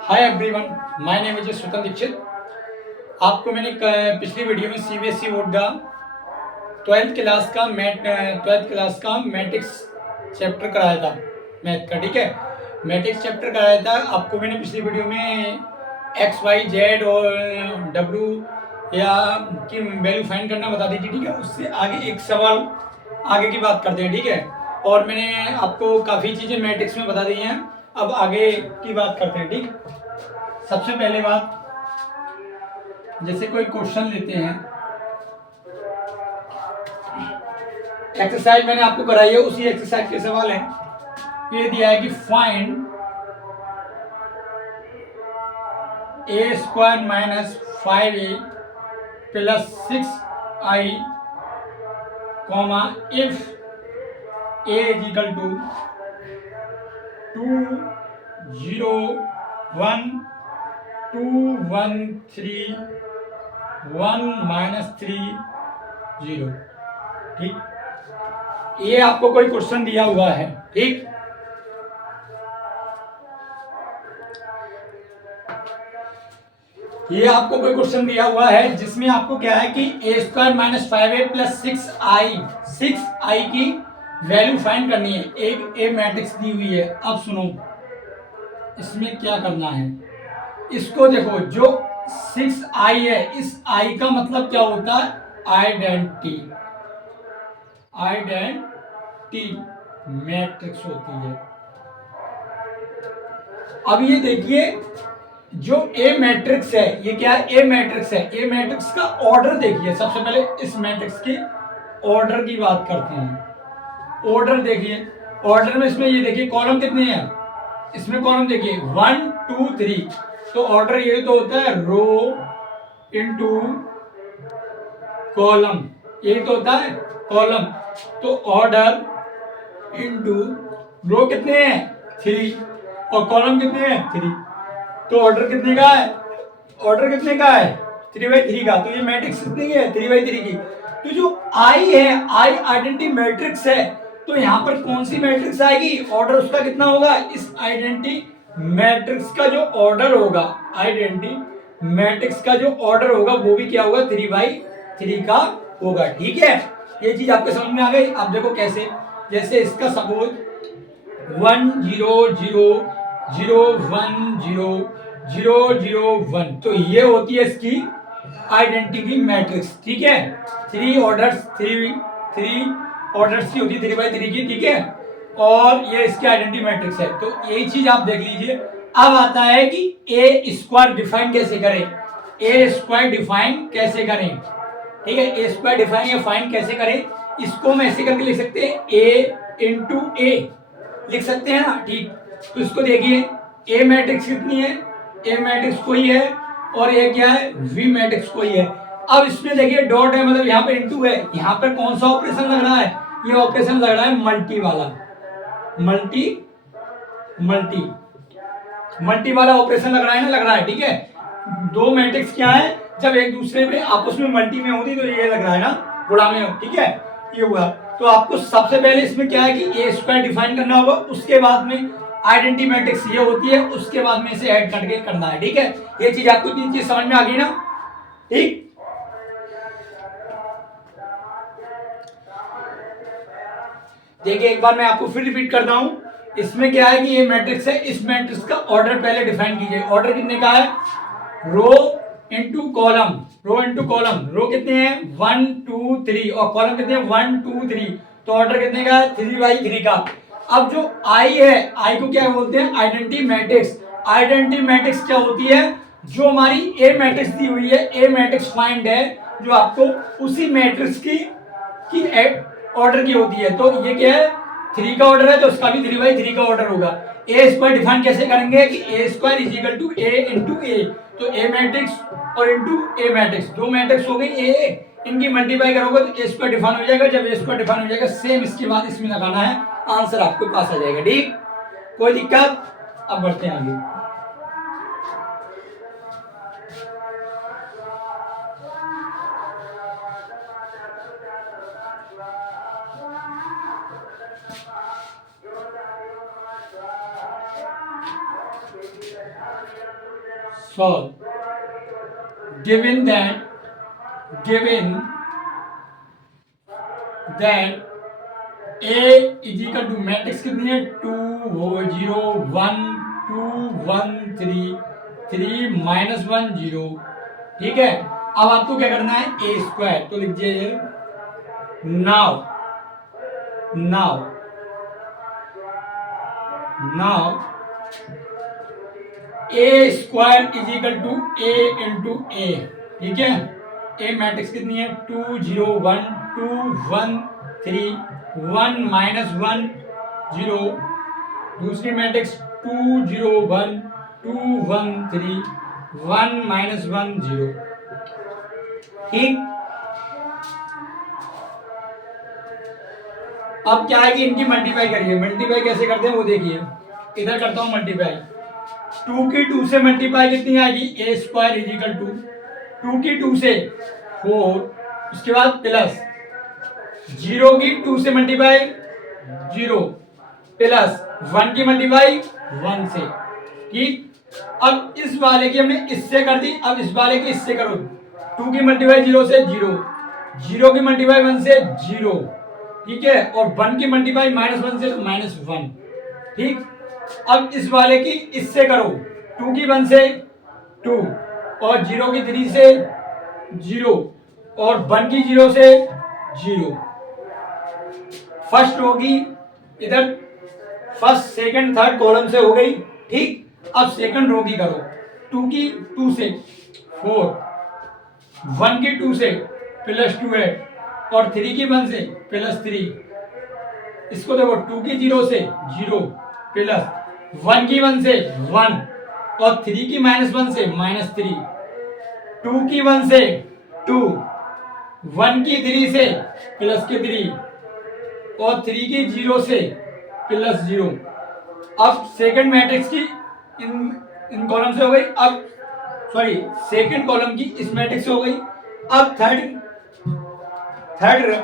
Hi everyone, my name is Sutan Dikshit. आपको मैंने पिछली वीडियो में सीबीएसई बोर्ड का ट्वेल्थ क्लास का मैट्रिक्स चैप्टर कराया था, मैथ का। ठीक है, मैट्रिक्स चैप्टर कराया था आपको मैंने पिछली वीडियो में। एक्स वाई जेड और डब्ल्यू या की वैल्यू फाइंड करना बता दी थी। ठीक है, उससे आगे एक सवाल आगे की बात करते हैं। ठीक है, और मैंने आपको काफ़ी चीज़ें मैट्रिक्स में बता दी हैं। अब आगे की बात करते हैं। ठीक, सबसे पहले बात, जैसे कोई क्वेश्चन लेते हैं, एक्सरसाइज मैंने आपको कराई है, उसी एक्सरसाइज के सवाल है। ये दिया है कि find A square minus 5a plus 6i comma if a is equal to 2 0 1 2 1 3 1 minus 3 0। ठीक, ये आपको कोई क्वेश्चन दिया हुआ है। ठीक, ये आपको कोई क्वेश्चन दिया हुआ है जिसमें आपको क्या है कि A square minus 5a plus 6i की वैल्यू फाइंड करनी है। एक ए मैट्रिक्स दी हुई है। अब सुनो, इसमें क्या करना है। इसको देखो, जो 6i है, इस i का मतलब क्या होता है? आइडेंटिटी मैट्रिक्स होती है। अब ये देखिए, जो ए मैट्रिक्स है, ये क्या है? ए मैट्रिक्स है। ए मैट्रिक्स का ऑर्डर देखिए। सबसे पहले इस मैट्रिक्स की ऑर्डर की बात करते हैं। ऑर्डर देखिए, ऑर्डर में इसमें ये देखिए कॉलम कितने हैं। इसमें कॉलम देखिए 1 2 3। तो ऑर्डर ये तो होता है रो इनटू कॉलम, ये तो होता है कॉलम। तो ऑर्डर इनटू रो कितने हैं? 3 और कॉलम कितने हैं? 3। तो ऑर्डर कितने का है? ऑर्डर कितने का है? 3/3 का। तो ये मैट्रिक्स कितनी है? 3/3 की। तो जो आई है, आई आइडेंटिटी मैट्रिक्स है, तो यहां पर कौन सी मैट्रिक्स आएगी? ऑर्डर उसका कितना होगा? इस आइडेंटिटी मैट्रिक्स का जो ऑर्डर होगा, आइडेंटिटी मैट्रिक्स का जो ऑर्डर होगा, वो भी क्या होगा? 3/3 का होगा। ठीक है, ये चीज आपके समझ में आ गई। अब देखो कैसे, जैसे इसका सपोज 1 0 0 0 1 0 0 0 1, तो ये होती है इसकी आइडेंटिटी मैट्रिक्स। ठीक है, थ्री ऑर्डर्स की होती है 3/3 की। ठीक है, और ये इसकी आइडेंटिटी मैट्रिक्स है। तो यही चीज आप देख लीजिए। अब आता है कि ए स्क्वायर डिफाइन कैसे करें। ए स्क्वायर डिफाइन कैसे करें? ठीक है, ए स्क्वायर डिफाइन या फाइन कैसे करें, इसको हम ऐसे करके लिख सकते हैं, ए इंटू ए लिख सकते हैं ना। ठीक, तो इसको देखिए, ए मैट्रिक्स कितनी है? ए मैट्रिक्स कोई है, और ये क्या है? वी मैट्रिक्स कोई है। अब इसमें देखिए डॉट है, मतलब यहाँ पे इनटू है। यहाँ पर कौन सा ऑपरेशन लग रहा है? ये ऑपरेशन लग रहा है मल्टी वाला। मल्टी वाला ऑपरेशन लग रहा है ना, लग रहा है। ठीक है, दो मैट्रिक्स क्या है, जब एक दूसरे में आपस में मल्टी में होती, तो ये लग रहा है ना, गुणा में हो। ठीक है, ये हुआ। तो आपको सबसे पहले इसमें क्या है कि ए स्क्वायर डिफाइन करना होगा, उसके बाद में आइडेंटिटी मैट्रिक्स ये होती है, उसके बाद में इसे ऐड करके करना है। ठीक है, ये चीज आपको तीन चीज समझ में आ गई ना। ठीक, देखिए एक बार मैं आपको फिर रिपीट करता हूं। इसमें क्या है कि ये मैट्रिक्स है, इस मैट्रिक्स का ऑर्डर पहले डिफाइन कीजिए। ऑर्डर कितने का है? Rho into column. रो कितने हैं? 1 2 3, और कॉलम कितने हैं? 1 2 3। तो ऑर्डर कितने का है? 3/3 का। अब जो आई है, आई को क्या बोलते हैं? Identity matrix. आइडेंटिटी मैट्रिक्स क्या होती है? जो हमारी ए मैट्रिक्स दी हुई है, ए मैट्रिक्स फाइंड है, जो आपको उसी मैट्रिक्स की ऑर्डर की होती है। तो ये क्या है? 3 का ऑर्डर है, तो उसका भी 3/3 का ऑर्डर होगा। ए स्क्वायर डिफाइन कैसे करेंगे कि A square is equal to A into A. तो ए मैट्रिक्स और इंटू ए मैट्रिक्स, दो मैट्रिक्स हो गई ए, इनकी मल्टीप्लाई करोगे तो ए स्क्वायर डिफाइन हो जाएगा। जब ए स्क्वायर डिफाइन हो जाएगा, सेम इसके बाद इसमें लगाना है, आंसर आपके पास आ जाएगा। ठीक, कोई दिक्कत? अब बढ़ते हैं आगे। solve. Given that A is equal to matrix कितनी है 2 0 1 2 1 3 3 -1 0, ठीक है। अब आपको क्या करना है ए स्क्वायर, तो लिख दीजिए now A square is equal to A into A, ठीक है। ए मैट्रिक्स कितनी है 2 0 1 2 1 3 1 -1 0, दूसरी मैट्रिक्स 2 0 1 2 1 3 1 -1 0, ठीक। अब क्या है कि इनकी मल्टीप्लाई करिए, मल्टीप्लाई कैसे करते हैं वो देखिए। इधर करता हूं मल्टीप्लाई, 2 की 2 से मल्टीप्लाई कितनी आएगी ए स्क्वायर इज इक्वल टू 2 की 2 से 4, उसके बाद प्लस 0 की 2 से मल्टीप्लाई 0 प्लस 1 की मल्टीप्लाई 1 से, ठीक। अब इस वाले की हमने इससे कर दी, अब इस वाले की इससे करो। 2 की मल्टीप्लाई 0 से 0, 0 की मल्टीप्लाई 1 से 0, ठीक है, और 1 की मल्टीप्लाई -1 से तो -1, ठीक। अब इस वाले की इससे करो, 2 की 1 से 2 और 0 की 3 से 0 और 1 की 0 से 0। फर्स्ट होगी इधर, फर्स्ट सेकंड थर्ड कॉलम से हो गई, ठीक। अब सेकंड रो की करो, 2 की 2 से 4, 1 की 2 से +2 है और 3 की 1 से +3। इसको देखो 2 की 0 से 0 प्लस 1 की 1 से 1 और 3 की -1 से -3, 2 की 1 से 2, 1 की 3 से +3 और 3 की 0 से +0। अब सेकंड मैट्रिक्स की इन कॉलम से हो गई, अब सॉरी सेकंड कॉलम की इस मैट्रिक्स से हो गई। अब थर्ड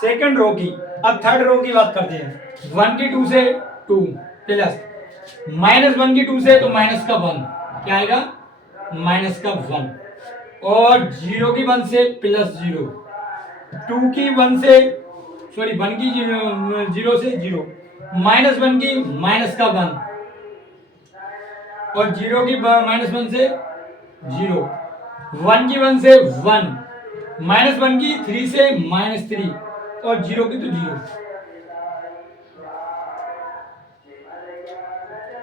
सेकंड रो की, अब थर्ड रो की बात करते हैं। 1 की 2 से 2 प्लस -1 की 2 से तो माइनस का 1, क्या आएगा -1, और 0 की 1 से +0, 2 की 1 से सॉरी 1 की 0 से 0, -1 की -1 और 0 की -1 से 0, 1 की 1 से 1, -1 की 3 से -3 और 0 की तो 0।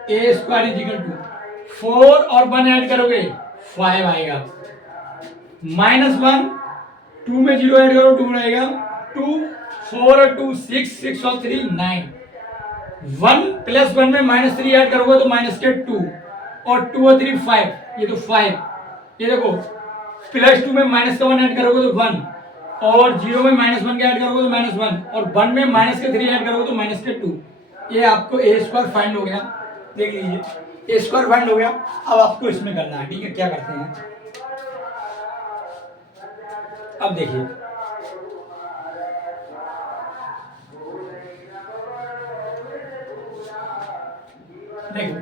ए स्क्वायर इज इक्वल टू 4 और 1 ऐड करोगे 5 आएगा, -1 2 में 0 ऐड करो 2 रहेगा, 2 4 और 2 6 6 और 3 9, 1 + 1 में -3 ऐड करोगे तो -2 और 2 और 3 5, ये तो 5। ये देखो +2 में -1 ऐड करोगे तो 1 और 0 में -1 का ऐड करोगे तो -1 और 1 में -3 ऐड करोगे तो -2। ये आपको ए स्क्वायर फाइंड हो गया, देख लीजिए ए स्क्वायर फाइंड हो गया। अब आपको इसमें करना है, ठीक है। क्या करते हैं अब देखिए, देखो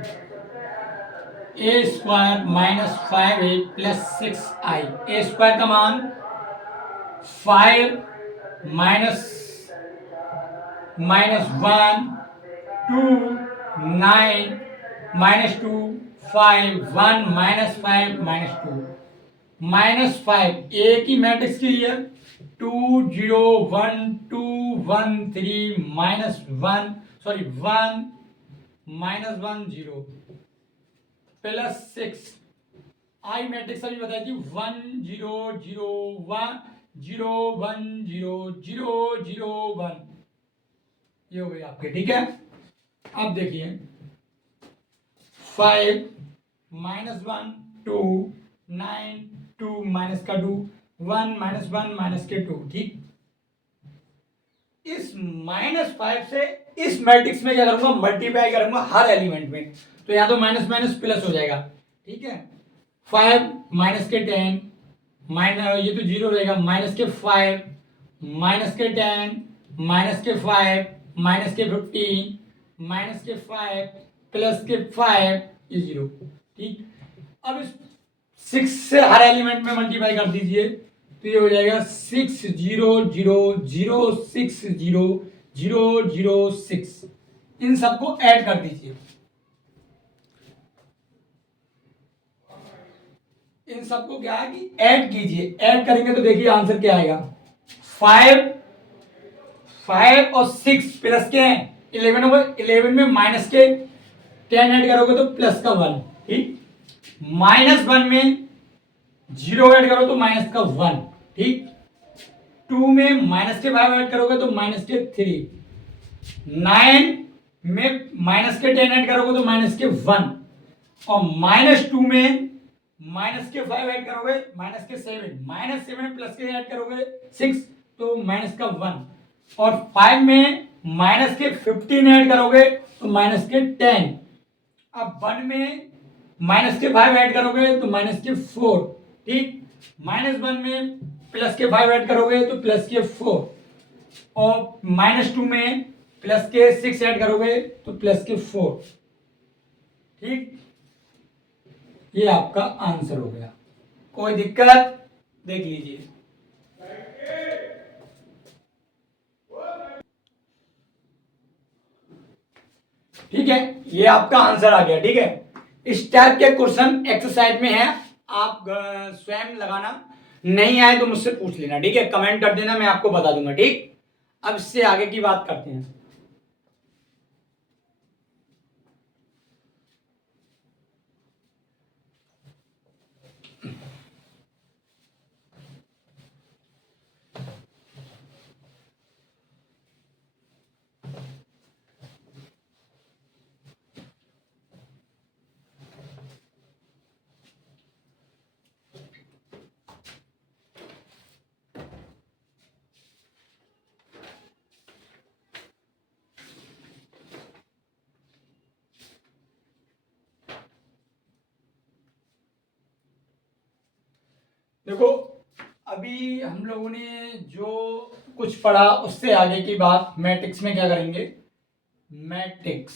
ए स्क्वायर -5a + 6i, ए स्क्वायर का मान 5 -1 2 9 -2 5 1 -5 -2 -5 ए की मैट्रिक्स की है 2 0 1 2 1 3 -1 सॉरी 1 -1 0 +6 आई मैट्रिक्स अभी बताई थी 1 0 0 1 0 1 0 0 0 1, ये हो गई आपके, ठीक है। अब देखिए 5 -1 2 9 2 -2 1 -1 -2, ठीक। इस -5 से इस मैट्रिक्स में क्या करूंगा मल्टीप्लाई करूंगा हर एलिमेंट में, तो यहाँ तो माइनस प्लस हो जाएगा, ठीक है। 5 -10 ये तो 0 रहेगा, -5 -10 -5 -15 -5 +5 ये 0, ठीक। अब इस 6 से हर एलिमेंट में मल्टीप्लाई कर दीजिए तो ये हो जाएगा 600006 इन सबको ऐड कर दीजिए। इन सबको क्या है कि ऐड कीजिए। ऐड करेंगे तो देखिए आंसर क्या आएगा। 5 और 6 प्लस के हैं 11 होगा। 11 में माइनस के 10 ऐड करोगे तो प्लस का 1। ठीक, -1 में 0 ऐड करो तो माइनस का 1। ठीक, 2 में माइनस के 5 ऐड करोगे तो माइनस के 3। 9 में माइनस के 10 ऐड करोगे तो माइनस के 1। और -2 में माइनस के 5 ऐड करोगे माइनस के 7। -7 में प्लस के ऐड करोगे 6 तो माइनस का 1। और 5 में माइनस के 15 ऐड करोगे तो माइनस के 10। अब 1 में माइनस के 5 ऐड करोगे तो माइनस के 4। ठीक, -1 में प्लस के 5 ऐड करोगे तो प्लस के 4। और -2 में प्लस के 6 ऐड करोगे तो प्लस के 4। ठीक, ये आपका आंसर हो गया। कोई दिक्कत? देख लीजिए। ठीक है, ये आपका आंसर आ गया। ठीक है, इस टाइप के क्वेश्चन एक्सरसाइज में है, आप स्वयं लगाना। नहीं आए तो मुझसे पूछ लेना। ठीक है, कमेंट कर देना, मैं आपको बता दूंगा। ठीक, अब इससे आगे की बात करते हैं। देखो, अभी हम लोगों ने जो कुछ पढ़ा उससे आगे की बात मैट्रिक्स में क्या करेंगे। मैट्रिक्स,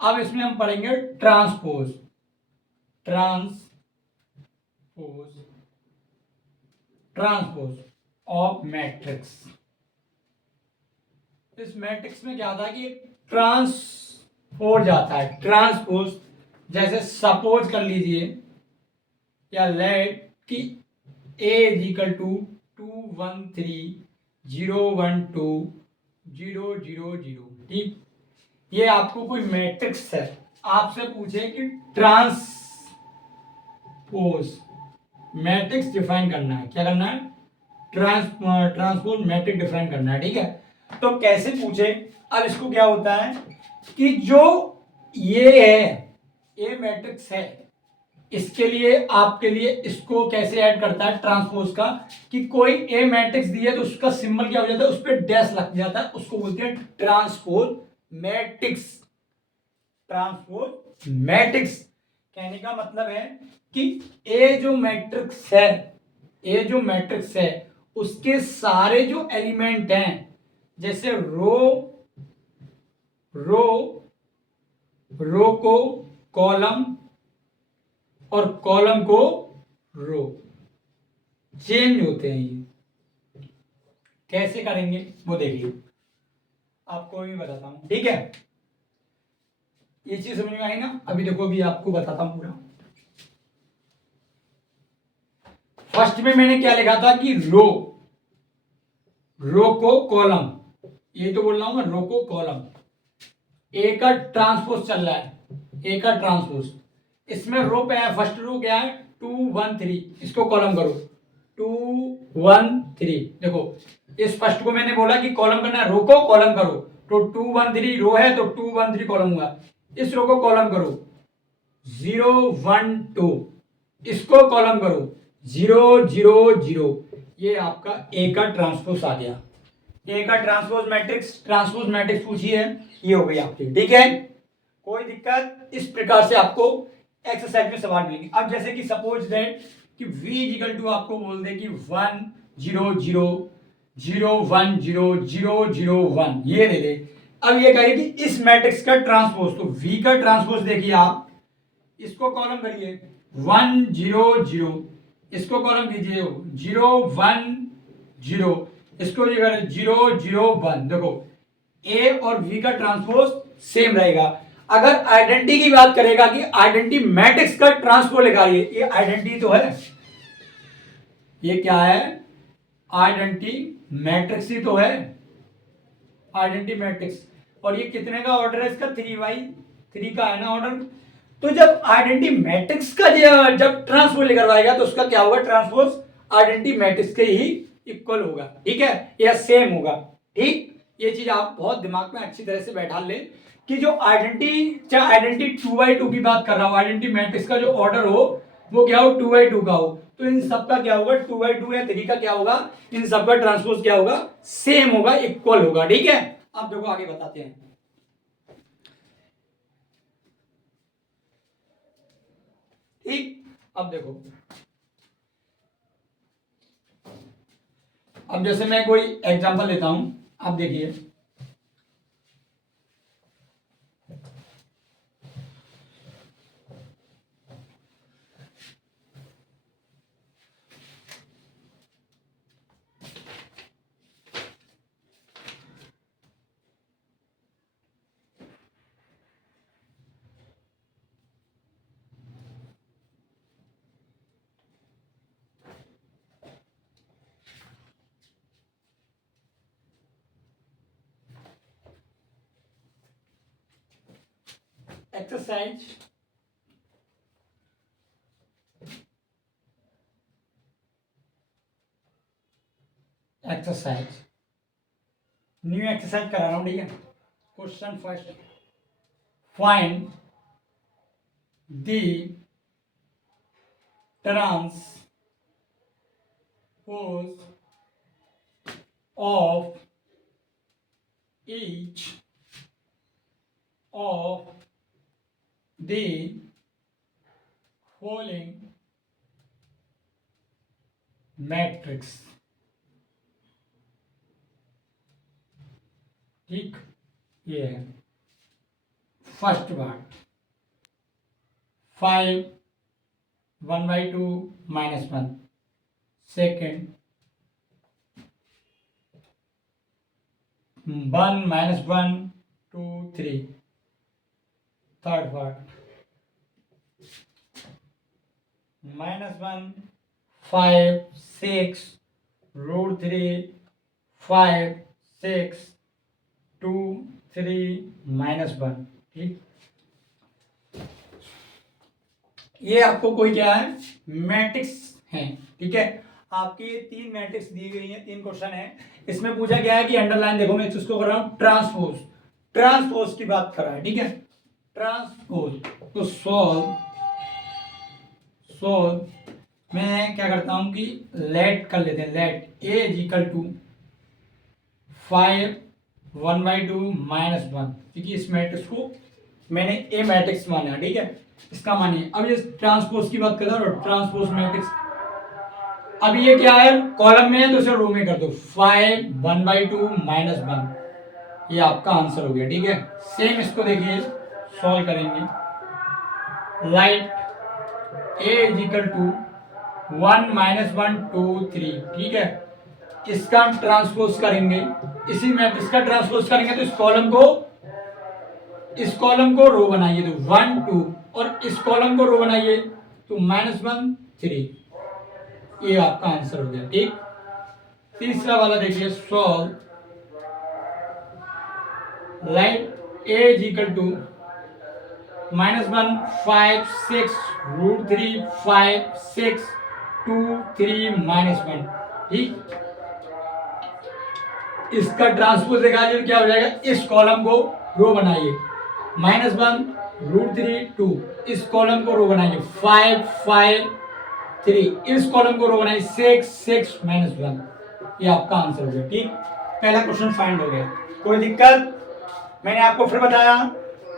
अब इसमें हम पढ़ेंगे ट्रांसपोज। Transpose of matrix. इस मैट्रिक्स में क्या होता है कि ट्रांसपोज आता है। ट्रांसपोज, जैसे सपोज कर लीजिए या लेट कि A इज इक्वल टू 2 1 3 0 1 2 0 0 0। ठीक, ये आपको कोई मैट्रिक्स है, आपसे पूछे कि ट्रांसपोज मैट्रिक्स डिफाइन करना है। क्या करना है? ट्रांसपोज मैट्रिक्स डिफाइन करना है। ठीक है, तो कैसे पूछे। अब इसको क्या होता है कि जो ये है, ये मैट्रिक्स है, इसके लिए आपके लिए इसको कैसे ऐड करता है ट्रांसपोज का, कि कोई ए मैट्रिक्स दिए तो उसका सिंबल क्या हो जाता है, उस पर डैश लग जाता है, उसको बोलते हैं ट्रांसपोज मैट्रिक्स। ट्रांसपोज मैट्रिक्स कहने का मतलब है कि ए जो मैट्रिक्स है, उसके सारे जो एलिमेंट हैं, जैसे रो को कॉलम और कॉलम को रो, चेंज होते हैं। ये कैसे करेंगे वो देखिए, आपको भी बताता हूं। ठीक है, ये चीज समझ में आई ना। अभी देखो, अभी आपको बताता हूं पूरा। फर्स्ट में मैंने क्या लिखा था कि रो को कॉलम, ये तो बोल रहा हूं मैं, रो को कॉलम। ए का ट्रांसपोज चल रहा है, ए का ट्रांसपोज। इसमें रो पे है, फर्स्ट रो क्या है 2 1 3, इसको कॉलम करो 2 1 3। देखो, इस फर्स्ट को मैंने बोला कि कॉलम करना है, रो को कॉलम करो, तो 2 1 3 रो है तो 2 1 3 कॉलम हुआ। इस रो को कॉलम करो 0 1 2, इसको कॉलम करो 0 0 0। ये आपका ए का ट्रांसपोज आ गया। ए का ट्रांसपोज मैट्रिक्स पूछी है, ये हो गई आपकी। ठीक है, कोई दिक्कत? इस प्रकार से आपको एक्सरसाइज में सवाल मिलेंगे। अब जैसे कि सपोज दैट कि v इक्वल टू आपको बोल दे कि 1 0 0 0 1 0 0 0 1, ये दे दे। अब ये कहे कि इस मैट्रिक्स का ट्रांसपोज, तो v का ट्रांसपोज देखिए आप, इसको कॉलम करिए 100, इसको कॉलम कीजिए 010, इसको ये करें 001। देखो ए और वी का ट्रांसपोज सेम रहेगा। अगर आइडेंटिटी की बात करेगा कि आइडेंटिटी मैट्रिक्स का ट्रांसपोज निकालिए, ये आइडेंटिटी तो है, ये क्या है, आइडेंटिटी मैट्रिक्स ही तो है, आइडेंटिटी मैट्रिक्स। और ये कितने का ऑर्डर है इसका, 3/3 का है ना ऑर्डर। तो जब आइडेंटिटी मैट्रिक्स का जब ट्रांसपोज करवाएगा तो उसका क्या होगा, ट्रांसपोज आइडेंटिटी मैट्रिक्स के ही इक्वल होगा, ठीक है, या सेम होगा। ठीक, ये चीज आप बहुत दिमाग में अच्छी तरह से बैठा ले कि जो आइडेंटिटी, चाहे आइडेंटिटी 2/2 की बात कर रहा हूं, आइडेंटिटी मैट्रिक्स का जो ऑर्डर हो वो क्या हो, 2/2 का हो, तो इन सबका क्या होगा, 2/2 या 3 का क्या होगा, इन सबका ट्रांसपोज क्या होगा, सेम होगा, इक्वल होगा। ठीक है, अब देखो आगे बताते हैं। ठीक, अब देखो, अब जैसे मैं कोई एग्जांपल लेता हूं, आप देखिए, एक्सरसाइज न्यू एक्सरसाइज करा रहा हूं, ठीक है। Question first, find the transpose of each of the following matrix। ठीक, ये है first part, 5 1/2 -1, second 1 -1 2 3, third part -1 5 6 √3 5 6 2 3 -1। ठीक, ये आपको कोई क्या है, मैट्रिक्स है, ठीक है। आपकी ये 3 मैट्रिक्स दी गई है, 3 क्वेश्चन है। इसमें पूछा गया है कि अंडरलाइन, देखो मैं इसको कर रहा हूं ट्रांसपोज की बात कर रहा है, ठीक है, ट्रांसपोज। तो सोल्व मैं क्या करता हूं कि लेट कर लेते हैं, let A is equal to 5 1/2 -1, क्योंकि इस मैट्रिक्स को मैंने ए मैट्रिक्स माना, ठीक है, इसका मानिए। अब ये ट्रांसपोज की बात कर रहा हूं, ट्रांसपोज मैट्रिक्स, अब ये क्या है, कॉलम में है तो इसे रो में कर दो, 5 1/2 -1, ये आपका आंसर हो गया, ठीक है। सेम इसको देखिए, सॉल्व करेंगे, let A is equal to 1 -1 2 3, ठीक है, इसका हम ट्रांसपोज करेंगे, इसी मैट्रिक्स का ट्रांसपोज करेंगे तो इस कॉलम को रो बनाइए तो 1 2, और इस कॉलम को रो बनाइए तो -1 3, ये आपका आंसर हो गया। ठीक, तीसरा वाला देखिए, solve let A is equal to -1 5 6 √3 5 6 2 3 -1। ठीक, इसका ट्रांसपोज निकालिए, क्या हो जाएगा, इस कॉलम को रो बनाइए, -1 √3 2, इस कॉलम को रो बनाइए 5 5 3, इस कॉलम को रो बनाइए 6 6 -1, ये आपका आंसर हो गया। ठीक, पहला क्वेश्चन फाइंड हो गया, कोई दिक्कत। मैंने आपको फिर बताया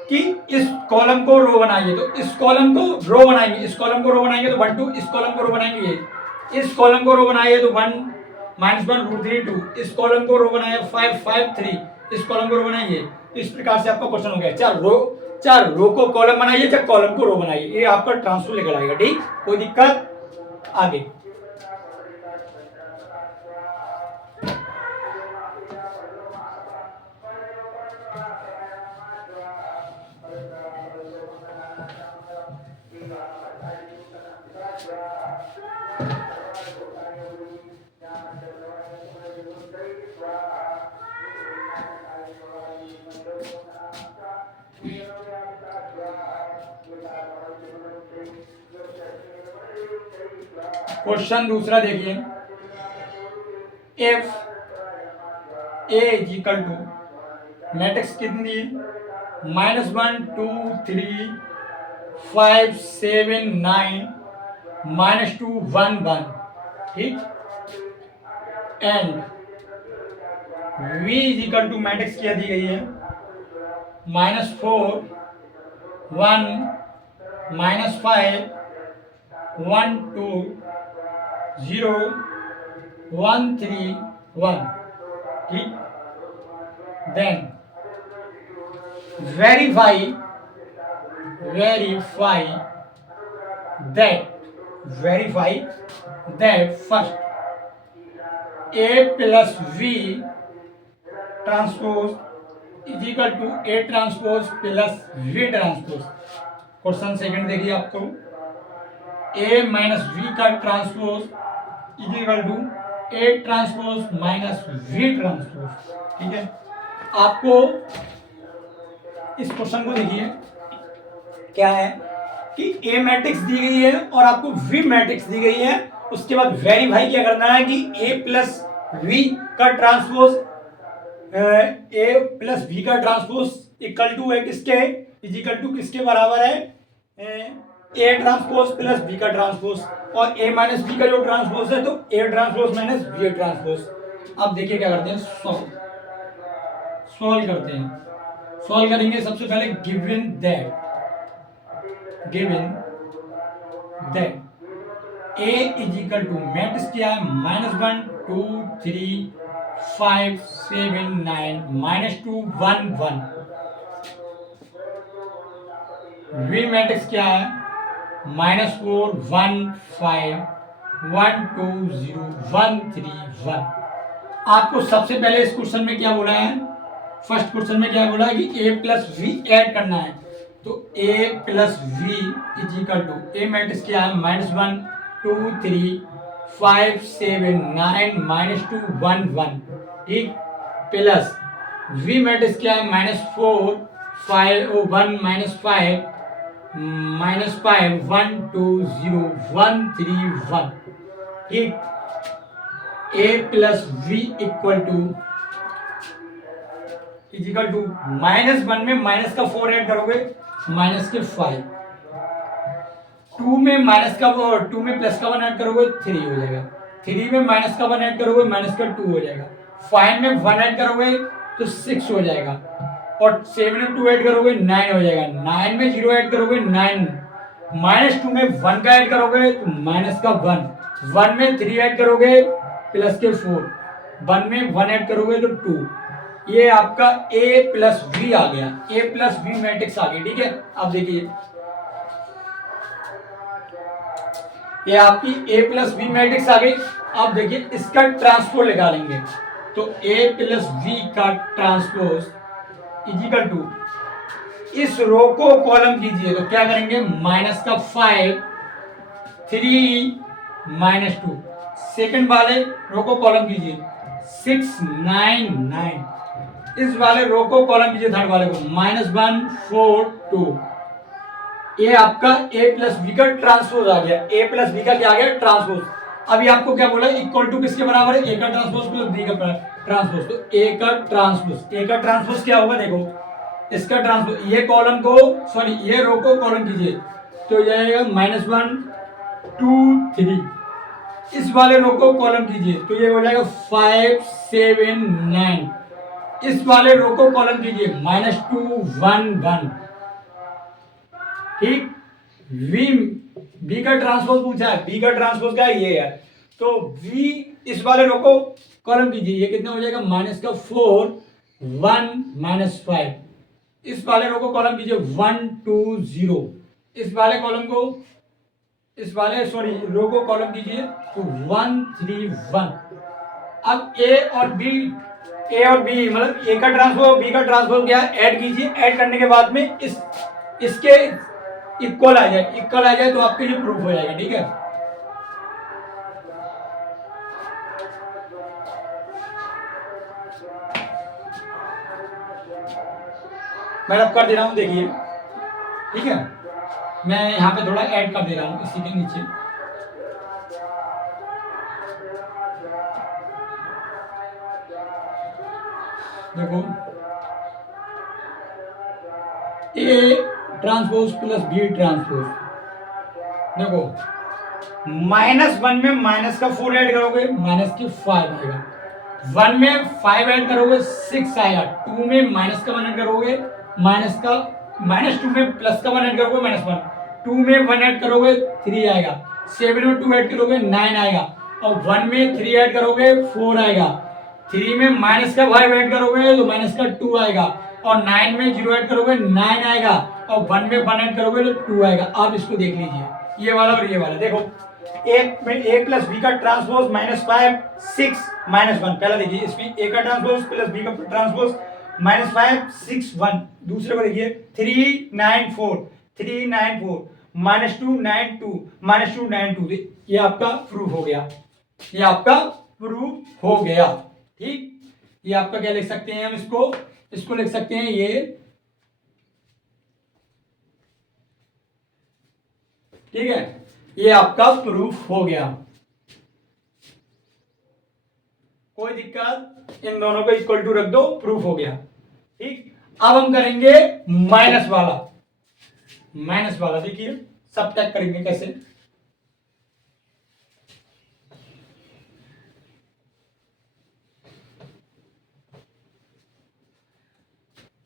कि इस कॉलम को रो बनाइए तो इस कॉलम को रो बनाएंगे, इस कॉलम को रो बनाएंगे तो 1 2, इस कॉलम को रो बनाएंगे, इस कॉलम को रो बनाइए तो 1 -1 √3 2, इस कॉलम को रो बनाइए 5 5 3, इस कॉलम को रो बनाएंगे। इस प्रकार से आपका क्वेश्चन हो गया। चल रो चाहे रो को कॉलम बनाइए चाहे कॉलम को रो बनाइए, ये आपका ट्रांसपोज लेकर आएगा। ठीक, कोई दिक्कत? आगे क्वेश्चन दूसरा देखिए, if A is equal to matrix कितनी दी है, -1 2 3 5 7 9 -2 1 1। ठीक, and V is equal to matrix क्या दी गई है, -4 1 -5 1 2 0 1 3 1। ठीक, then verify that first A plus V transpose is equal to A transpose plus V transpose। Question second देखिए, आपको A माइनस V का transpose is equal to A transpose minus V transpose. ठीक है, आपको इस क्वेश्चन को देखिए, क्या है कि A मैट्रिक्स दी गई है और आपको V मैट्रिक्स दी गई है। उसके बाद वेरीफाई क्या करना है कि A प्लस V का ट्रांसपोज A प्लस V का ट्रांसपोज इक्वल टू है किसके, इज इक्वल टू किसके बराबर है, A ट्रांसपोज प्लस B का ट्रांसपोज, और A माइनस B का जो ट्रांसपोज है तो A transpose minus B transpose. अब देखिए क्या करते हैं, सॉल्व करते हैं। सॉल्व करेंगे सबसे पहले given that A is equal to matrix क्या है, -1 2 3 5 7 9 -2 1 1। V मैट्रिक्स क्या है, -4 1 5 1 2 0 1 3 1। आपको सबसे पहले इस क्वेश्चन में क्या बोला है, फर्स्ट क्वेश्चन में क्या बोला है कि A प्लस V ऐड करना है। तो A plus V is equal to A matrix क्या है, -1 2 3 5 7 9 -2 1 1। ठीक, प्लस V मैट्रिक्स क्या है, -4 5 1 -5 -5 1 2 0 1 3 1। ठीक, A plus V equal to is equal to -1 में माइनस का 4 ऐड करोगे माइनस के 5, 2 में माइनस का 2 में प्लस का 1 ऐड करोगे 3 हो जाएगा, 3 में माइनस का 1 ऐड करोगे माइनस का 2 हो जाएगा, 5 में 1 ऐड करोगे तो 6 हो जाएगा, और 7 में 2 ऐड करोगे 9 हो जाएगा, 9 में 0 ऐड करोगे 9, -2 में 1 का ऐड करोगे तो माइनस का 1, 1 में 3 ऐड करोगे प्लस के 4, 1 में 1 ऐड करोगे तो 2। ये आपका A प्लस V आ गया, A प्लस V मैट्रिक्स आ गई। ठीक है, अब देखिए ये आपकी A प्लस V मैट्रिक्स आ गई। अब देखिए इसका ट्रांसपोज निकालेंगे, तो A प्लस V का ट्रांसपोज इज इक्वल टू, इस रो को कॉलम कीजिए तो क्या करेंगे, -5 3 -2, सेकंड वाले रो को कॉलम कीजिए 6 9 9, इस वाले रो को कॉलम कीजिए थर्ड वाले को -1 4 2। ये आपका A प्लस बी का ट्रांसपोज आ गया, A प्लस बी का क्या आ गया, ट्रांसपोज। अभी आपको क्या बोला, इक्वल टू किसके बराबर है, A का ट्रांसपोज प्लस B का ट्रांसपोज। तो A का ट्रांसपोज क्या होगा, देखो इसका ट्रांसपोज, ये कॉलम को सॉरी ये रो को कॉलम कीजिए तो ये आएगा -1 2 3, इस वाले रो को कॉलम कीजिए तो ये हो जाएगा 5 7 9, इस वाले रो को कॉलम कीजिए -2 1 1। ठीक, बी का ट्रांसपोज पूछा है, बी का ट्रांसपोज क्या ये है, तो V इस वाले रो को कॉलम कीजिए, ये कितना हो जाएगा, -4 1 -5, इस वाले रो को कॉलम कीजिए 1 2 0, इस वाले कॉलम को इस वाले सॉरी रो को कॉलम कीजिए तो 1 3 1। अब ए और बी मतलब ए का ट्रांसपोज बी का ट्रांसपोज क्या है, ऐड कीजिए। ऐड करने के बाद में इसके इक्वल आ जाए तो आपके लिए प्रूफ हो जाएगा। ठीक है, मैं अब कर दे रहा हूं, देखिए। ठीक है, मैं यहां पे थोड़ा ऐड कर दे रहा हूं इसी के नीचे। देखो A transpose plus B transpose, देखो -1 में माइनस का 4 ऐड करोगे माइनस की 5 आएगा, 1 में 5 ऐड करोगे 6 आएगा, 2 में माइनस का 1 ऐड करोगे -2 में प्लस का 1 ऐड करोगे -1, 2 में 1 ऐड करोगे 3 आएगा, 7 में 2 ऐड करोगे 9 आएगा, और 1 में 3 ऐड करोगे 4 आएगा, 3 में माइनस का 5 ऐड करोगे तो माइनस का 2 आएगा, और 9 में 0 ऐड करोगे 9 आएगा, और 1 में 1 ऐड करोगे तो 2 आएगा। आप इसको देख लीजिए, ये वाला और ये वाला। देखो ए प्लस बी का ट्रांसपोज -5 6 -1, पहला देखिए इसमें ए का ट्रांसपोज प्लस बी का ट्रांसपोज -5 6 1। दूसरे को देखिए 3 9 4 3 9 4 -2 9 2 -2 9 2। ये आपका प्रूफ हो गया, ये आपका प्रूफ हो गया। ठीक, ये आपका क्या लिख सकते हैं हम इसको लिख सकते हैं ये, ठीक है, ये आपका प्रूफ हो गया। कोई दिक्कत, इन दोनों को इक्वल टू रख दो, प्रूफ हो गया। ठीक, अब हम करेंगे माइनस वाला। देखिए सब टैग करेंगे कैसे।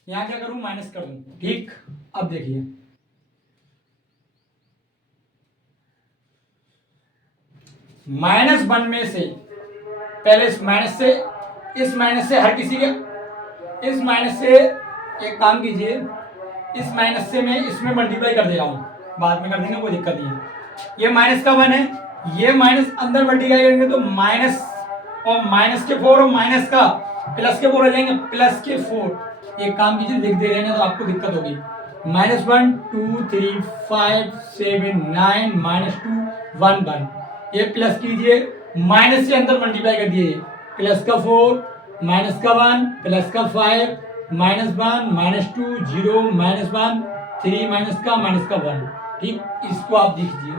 यहां क्या करूं, माइनस कर दूं। ठीक, अब देखिए -1 में से पहले इस माइनस से हर किसी के इस माइनस से एक काम कीजिए, इस माइनस से मैं इसमें मल्टीप्लाई कर दे रहा हूं, बाद में कर देंगे, कोई दिक्कत नहीं है। ये माइनस का 1 है, ये माइनस अंदर मल्टीप्लाई करेंगे तो माइनस के 4 और माइनस का प्लस के 4 आ जाएंगे, प्लस के 4। एक काम कीजिए, लिख दे रहे हैं तो आपको दिक्कत होगी। -1 2 3 5 7 9 -2 1 1। ये प्लस कीजिए, माइनस से अंदर मल्टीप्लाई कर दिए, प्लस का 4 माइनस का 1 प्लस का 5 -1 -2 0 -1 3 माइनस का 1। ठीक, इसको आप देखिए,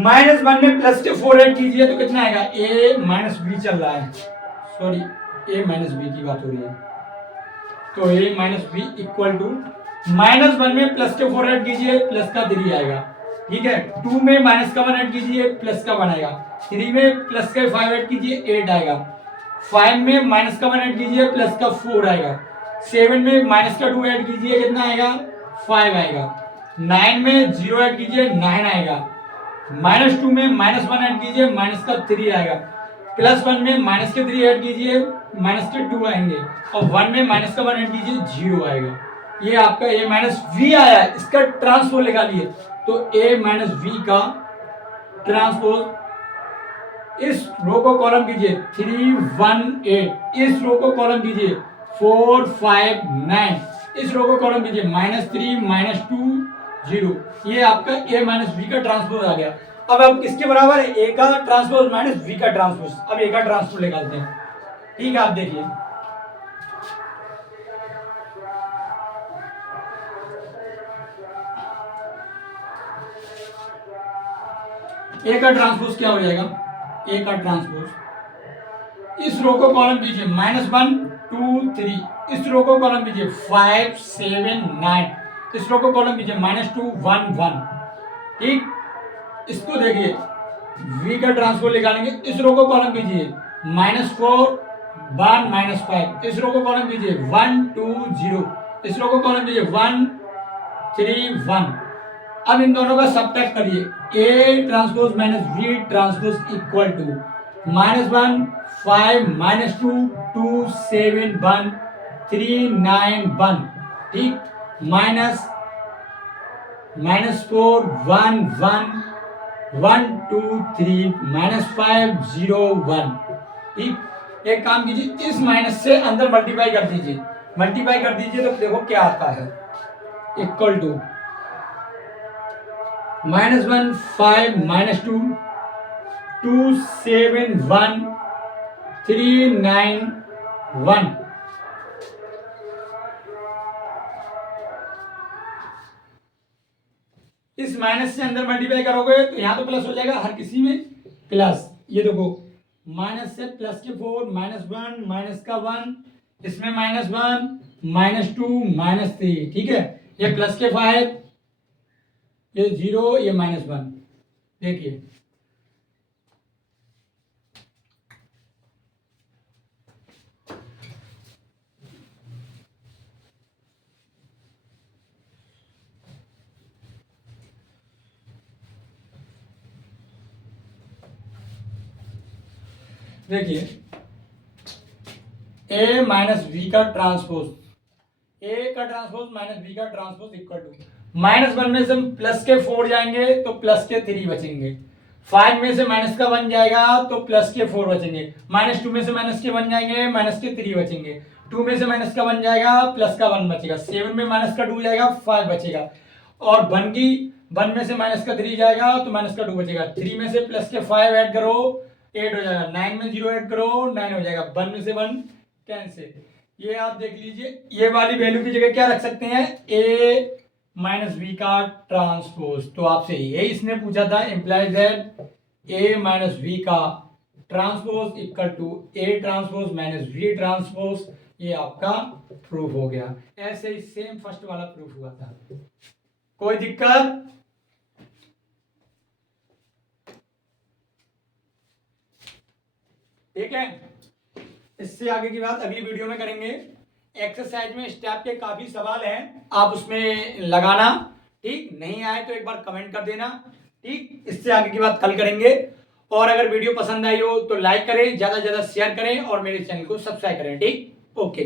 -1 में प्लस के 4 ऐड कीजिए तो कितना आएगा, a माइनस बी चल रहा है, सॉरी a माइनस बी की बात हो रही है, तो a minus B equal to -1 में प्लस के 4 ऐड कीजिए, प्लस का 3 आएगा। ठीक है, 2 में माइनस का 1 ऐड कीजिए, प्लस का 1 आएगा, 3 में प्लस का 5 ऐड कीजिए 8 आएगा, 5 में माइनस का 1 ऐड कीजिए, प्लस का 4 आएगा, 7 में माइनस का 2 ऐड कीजिए, कितना आएगा 5 आएगा, 9 में 0 ऐड कीजिए 9 आएगा, -2 में -1 ऐड कीजिए, माइनस का 3 आएगा, +1 में माइनस के 3 ऐड कीजिए, माइनस के 2 आएंगे, और 1 में माइनस का 1 ऐड कीजिए 0 आएगा। ये आपका a माइनस वी आया है, इसका ट्रांसपोज निकालिए, तो a माइनस वी का ट्रांसपोज इस रो को कॉलम कीजिए 3 1 8, इस रो को कॉलम कीजिए 4 5 9, इस रो को कॉलम कीजिए -3 -2 0। ये आपका a माइनस वी का ट्रांसपोज आ गया। अब आप किसके बराबर है, a का ट्रांसपोज माइनस v का ट्रांसपोज। अब a का ट्रांसपोज निकालते हैं। ठीक है, आप देखिए a का ट्रांसपोज क्या हो जाएगा, a का ट्रांसपोज इस रो को कॉलम कीजिए -1 2 3, इस रो को कॉलम कीजिए 5 7 9, इस रो को कॉलम कीजिए -2 1 1। ठीक, इसको देखिए v का ट्रांसपोज निकालेंगे, इस रो को कॉलम कीजिए -4 1 -5, इस रो को कॉलम कीजिए 1 2 0, इस रो को कॉलम कीजिए 1 3 1। अब इन दोनों का सबट्रैक्ट करिए, a transpose minus v transpose equal to -1 5 -2 2 7 1 391, ठीक, माइनस 4 1 1 1 2 3 -5 0 1, ठीक। एक काम कीजिए, इस माइनस से अंदर मल्टीप्लाई कर दीजिए, तो देखो क्या आता है, इक्वल टू -1 5 -2 2 7 1 3 9 1। इस माइनस से अंदर मल्टीप्लाई करोगे तो यहां तो प्लस हो जाएगा, हर किसी में प्लस। ये देखो, माइनस से प्लस के 4 -1 माइनस का 1, इसमें -1 -2 -3, ठीक है। ये प्लस के 5, ये 0, ये -1। देखिए देखिए a माइनस बी का ट्रांसपोज, a का ट्रांसपोज माइनस बी का ट्रांसपोज इक्वल टू -1 में से प्लस के 4 जाएंगे तो प्लस के 3 बचेंगे, 5 में से माइनस का 1 जाएगा तो प्लस के 4 बचेंगे, -2 में से माइनस के 1 जाएंगे, माइनस के 3 बचेंगे, 2 में से माइनस का 1 जाएगा, प्लस का 1 बचेगा, 7 में माइनस का 2 जाएगा, 5 बचेगा, और 1 में से माइनस का 3 जाएगा तो माइनस का 2 बचेगा, 3 में से प्लस के 5 ऐड करो 8 हो जाएगा, 9 में 0 ऐड करो 9 हो जाएगा, 1 में से 1 कैंसिल। ये आप देख लीजिए, ये वाली वैल्यू की जगह क्या रख सकते हैं, a माइनस बी का ट्रांसपोज। तो आपसे ये इसने पूछा था, implies that a minus B का transpose equal to a transpose minus v transpose. ये आपका प्रूफ हो गया। ऐसे ही सेम फर्स्ट वाला प्रूफ हुआ था। कोई दिक्कत? ठीक है, इससे आगे की बात अगली वीडियो में करेंगे। एक्सरसाइज में स्टेप के काफी सवाल हैं, आप उसमें लगाना, ठीक। नहीं आए तो एक बार कमेंट कर देना, ठीक। इससे आगे की बात कल करेंगे। और अगर वीडियो पसंद आई हो तो लाइक करें, ज्यादा से ज्यादा शेयर करें और मेरे चैनल को सब्सक्राइब करें, ठीक। ओके।